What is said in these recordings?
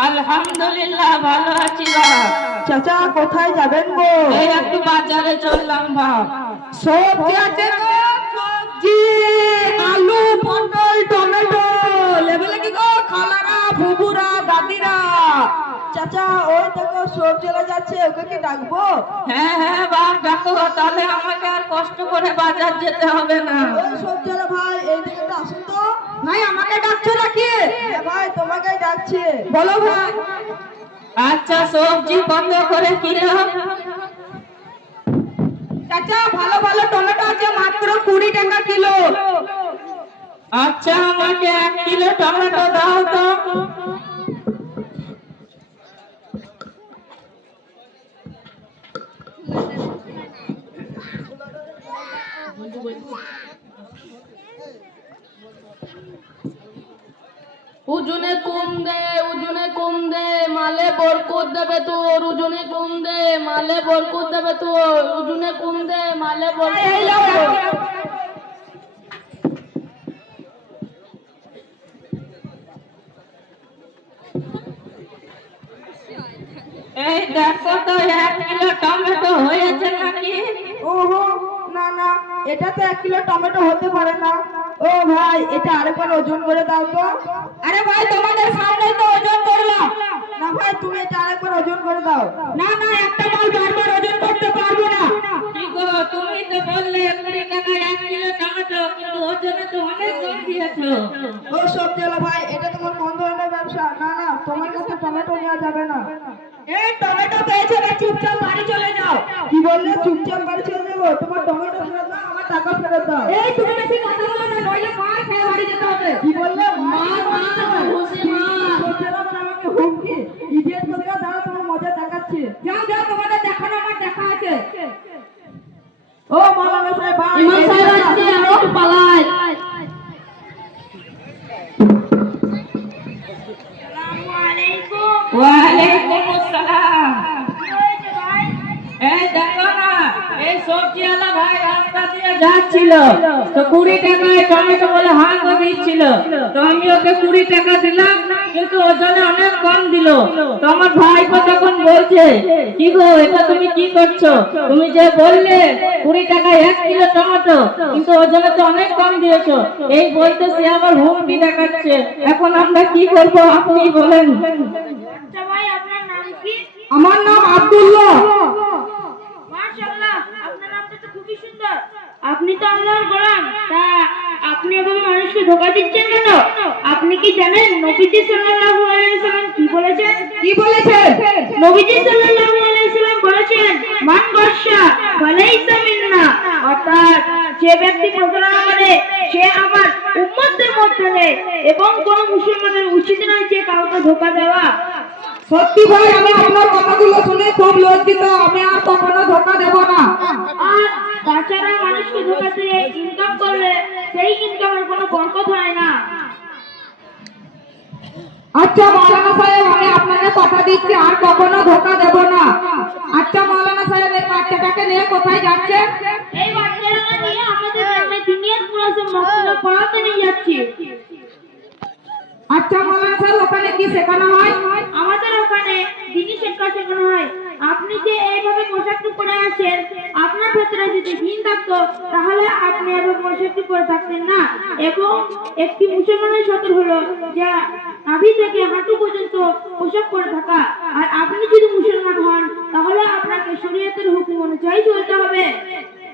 আলহামদুলিল্লাহ ভালো আছি বাপ। চাচা কোথায় যাবেন গো? এই একটু বাজারে চললাম বাপ। সবজি আছে গো, সবজি আলু পটল টমেটো লেবেলে কি গো, খালারা ফুবুরা দাদিরা। চাচা ওই দেখো সবজিওয়ালা যাচ্ছে, ওকে কি ডাকবো? হ্যাঁ হ্যাঁ বাপ ডাকো, তাহলে আমাকে আর কষ্ট করে বাজার যেতে হবে না। ওই সবজিওয়ালা ভাই এইদিকে একটু আসুন তো। নাই আমাকে ডাকছো নাকি? হ্যাঁ ভাই তোমাকেই ডাকছে। বলো ভাই। আচ্ছা সবজি কত করে কিলো? চাচা ভালো ভালো টমেটো আছে মাত্র 20 টাকা কিলো। আচ্ছা আমাকে 1 কিলো টমেটো দাও তো। উজনে কম দে মালে বরকত দেবে তোর। উজনে কম দে মালে বরকত দেবে তোর। উজনে কম দে মালে বরকত দেবে তোর। এই দেখো তো 1 কিলো টমেটো হয়েছে নাকি? ওহো না না, এটা তো 1 কিলো টমেটো হতে পারে না। ও ভাই এটা আরেকবার ওজন করে দাও তো। আরে ভাই তোমাদের সামনে তো ওজন করলাম। না ভাই তুমি এটা আরেকবার ওজন করে দাও। না না, একটা মাল বারবার ওজন করতে পারবো না। কি গো তুমি তো বললে 20 টাকা 1 কিলো টমেটো, কিন্তু ওজনে তো অনেক কম দিয়েছো। ও সবজিওয়ালা ভাই, এটা তোমার কোন ধরনের ব্যবসা? না না, তোমার কাছে টমেটো নেওয়া যাবে না। এই টমেটো পেয়েছো না, চুপচাপ বাড়ি চলে যাও। কি বললে? চুপচাপ বাড়ি চলে যাবো? তোমার টমেটো ফেরত দাও, আমার টাকা ফেরত দাও। এই তুমি বেশি কথা বলো না, নইলে মার খেয়ে বাড়ি যেতে হবে। কি বললে? মার ঘুষি মার। সবজিওয়ালা মানে আমাকে হুমকি। ইডিয়েট কোথাকার, দাঁড়াও তোমার মজা দেখাচ্ছি। যাও যাও, তোমাদের দেখানো আমার দেখা আছে। ও মাওলানা সাহেব ভাই, ইমাম সাহেব আসছে, আমি একটু পালাই। ওয়ালাইকুম আসসালাম। এই দেখো না, এই সবজিওয়ালা ভাই রাস্তা দিয়ে যাচ্ছিল, তো 20 টাকায় টমেটো বলে হাত দিচ্ছিল, তো আমি ওকে 20 টাকা দিলাম, কিন্তু ওজনে অনেক কম দিল। তো আমার ভাইপো তখন বলছে, কি গো এটা তুমি কি করছো? তুমি যে বললে 20 টাকায় 1 কিলো টমেটো, কিন্তু ওজনে তো অনেক কম দিয়েছো। এই বলতে সে আবার হুমকি দেখাচ্ছে। এখন আমরা কি করব আপনি বলেন। আচ্ছা ভাই, আপনার নাম কি? আমার নাম আব্দুল্লাহ। মাশাআল্লাহ, আপনার নামটা তো খুবই সুন্দর। আপনি তো আল্লাহর গোলাম, তা আপনি এভাবে মানুষকে ধোঁকা দিচ্ছেন কেন? আপনি কি জানেন নবীজি সাল্লাল্লাহু আলাইহি সাল্লাম কি বলেছেন? কি বলেছেন? নবীজি সাল্লাল্লাহু আলাইহি সাল্লাম বলেছেন, মান গাশা ফালাইসা মিন্না। অর্থাৎ যে ব্যক্তি প্রতারণা করে সে আমার উম্মতের মধ্যে নেই, এবং কোন মুসলমানের উচিত নয় যে কাউকে ধোঁকা দেওয়া। সত্যি ভাই, আমি আপনার কথাগুলো শুনে খুব লজ্জিত। আমি আর কখনো ধোঁকা দেব না। আর তাছাড়া মানুষকে ধোঁকা দিয়ে ইনকাম করলে সেই ইনকামের কোনো বরকত হয় না। আচ্ছা মাওলানা সাহেব, আমি আপনাকে কথা দিচ্ছি আর কখনো ধোঁকা দেব না। আচ্ছা মাওলানা সাহেব, এই বাচ্চাটাকে নিয়ে কোথায় যাচ্ছেন? এই বাচ্চারা নিয়ে আমাদের গ্রামে দিনের ক্লাসে মক্তবে পড়াতে নিয়ে যাচ্ছি। আচ্ছা মাওলানা সাহেব, ওখানে কি শেখানো হয়? আমাদের ওখানে দিনই শিক্ষা শেখানো হয়। আপনি যে এইভাবে পোশাকটি পরে আছেন, আপনার ভেতরে যদি দিন থাকতো তাহলে আপনি এভাবে পোশাকটি পরে থাকতেন না। এবং একটি মুসলমানের সতর হলো যা নাভি থেকে হাঁটু পর্যন্ত পোশাক পরে থাকা। আর আপনি যদি মুসলমান হন তাহলে আপনাকে শরীয়তের হুকুম অনুযায়ী চলতে হবে।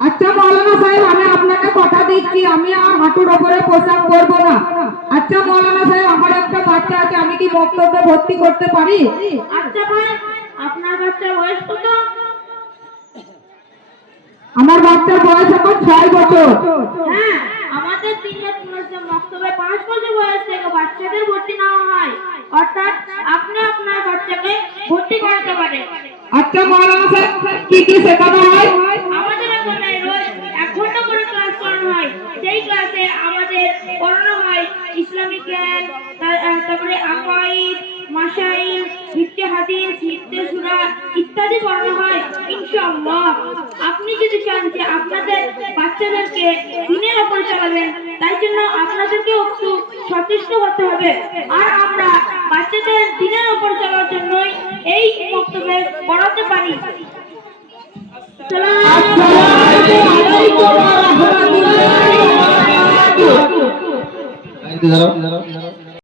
আচ্ছা মাওলানা সাহেব, আমি আপনাকে কথা দিচ্ছি আমি আর হাঁটুর ওপরে পোশাক পরবো না। আচ্ছা মাওলানা সাহেব, আমার একটা বাচ্চা আছে, আমি কি বক্তব্যে ভর্তি করতে পারি? আচ্ছা ভাই, আপনার বাচ্চার বয়স কত? আমার বাচ্চার বয়স এখন 6 বছর। হ্যাঁ, আমাদের দিনের মক্তবে 5 বছর বয়স থেকে বাচ্চাদের ভর্তি নেওয়া হয়। অর্থাৎ আপনি আপনার বাচ্চাকে ভর্তি করাতে পারেন। আচ্ছা মাওলানা সাহেব, কি কি শেখানো হয়? আমাদের এখানে রোজ 1 ঘন্টা করে ক্লাস করানো হয়। সেই ক্লাসে আমাদের পড়ানো হয় ইসলামিক জ্ঞান, তারপরে আকাইদ, মাসাইল, ফিকহে হাদিস, ফিকহে সূরা ইত্যাদি পড়ানো হয় ইনশাআল্লাহ। আপনি যদি চান যে আপনাদের বাচ্চাদেরকে দ্বীনের উপর চালাবেন, তাই জন্য আপনাদেরকে একটু সচেষ্ট হতে হবে। আর আমরা বাচ্চাদের দ্বীনের উপর বক্তব্য পড়াতে পারি। আসসালামু আলাইকুম ওয়া রাহমাতুল্লাহি ওয়া বারাকাতুহু।